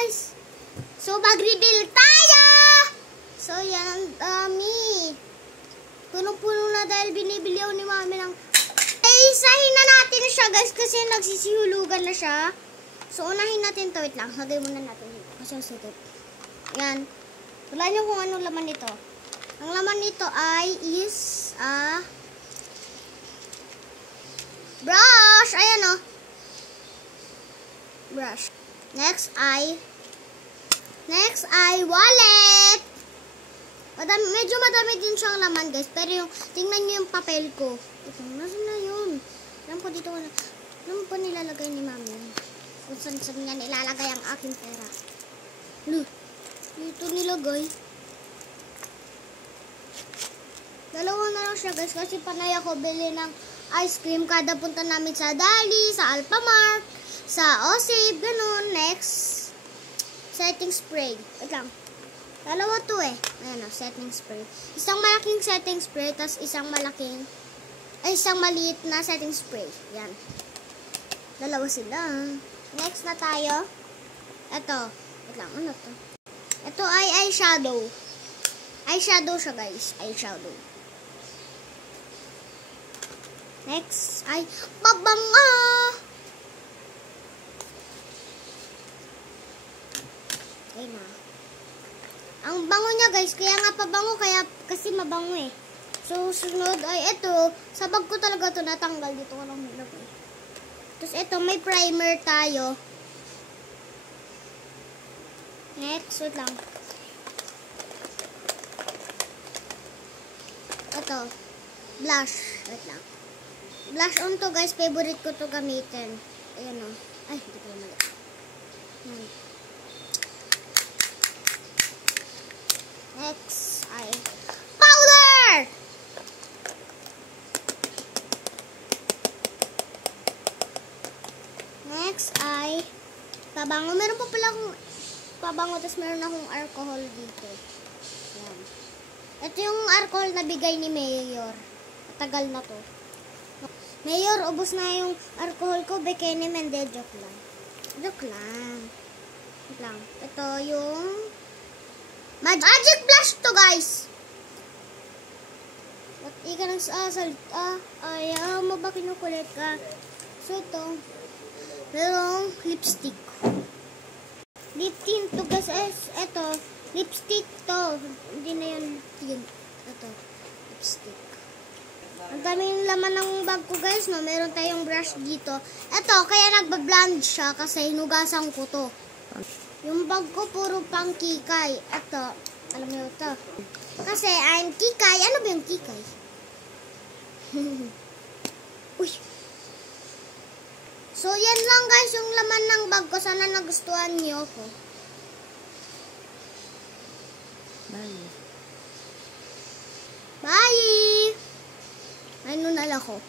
guys. So, mag-reveal tayo! So, yan, ang dami. Punong-puno na dahil binibiliw ni mami ng... Isahin na natin siya, guys, kasi nagsisihulugan na siya. So, unahin natin to. Wait lang, lagay muna natin dito. Kasi ang sutot. Yan. Wala niyo kung anong laman nito. Ang laman nito ay brush. Ayan o. Brush. Next ay wallet. Medyo madami din siyang laman, guys. Pero yung, tingnan niyo yung papel ko. Ito, nasan na yun? Alam ko dito. Alam ko nilalagay ni mami. Kung saan niya nilalagay ang aking pera. Dito nilagay. Dalawa na lang siya, guys. Kasi panay ako bili ng ice cream kada punta namin sa Dali, sa Alphamart, sa Osib, ganun. Next, setting spray. Wait lang. Dalawa to eh. Ayan o, setting spray. Isang malaking setting spray, tas isang maliit na setting spray. Yan. Dalawa sila. Next na tayo. Ito. Wait lang, ano to? Ito ay eyeshadow. Eyeshadow siya, guys. Eyeshadow. Next ay pabango. Okay na. Ang bango niya, guys. Kaya nga pabango, kasi mabango eh. So, sunod ay ito. Sa bag ko talaga ito natanggal. Dito ko lang nilagay. Tapos ito, may primer tayo. Next, wait lang. Ito, blush. Wait lang. Blush on to, guys. Favorite ko to gamitin. Ayan o. Ay, hindi ko mali. Ayan. Next ay powder! Next ay pabango. Meron pa pala akong pabango, tapos meron akong alcohol dito. Yan. Ito yung alcohol na bigay ni Mayor. Matagal na to. Mayor, ubos na yung alcohol ko. Bikini Mende. Joke lang. Joke lang. Joke lang. Ito yung magic blush to, guys. Ba't ka nang salita? Ayaw mo ba kinukulit ka? So, ito. Merong lipstick. Lip tint to, guys. Ito. Lipstick to. Hindi na yun tint. Ito. Lipstick. Ang daming laman ng bag ko, guys, no? Meron tayong brush dito. Ito, kaya nagbablend siya kasi hinugasan ko to. Yung bag ko puro pang kikay. Ito, alam niyo ito. Kasi I'm kikay. Ano ba yung kikay? Uy. So, yan lang, guys, yung laman ng bag ko. Sana nagustuhan niyo ko. Bye. Bye! Ano na lang ako.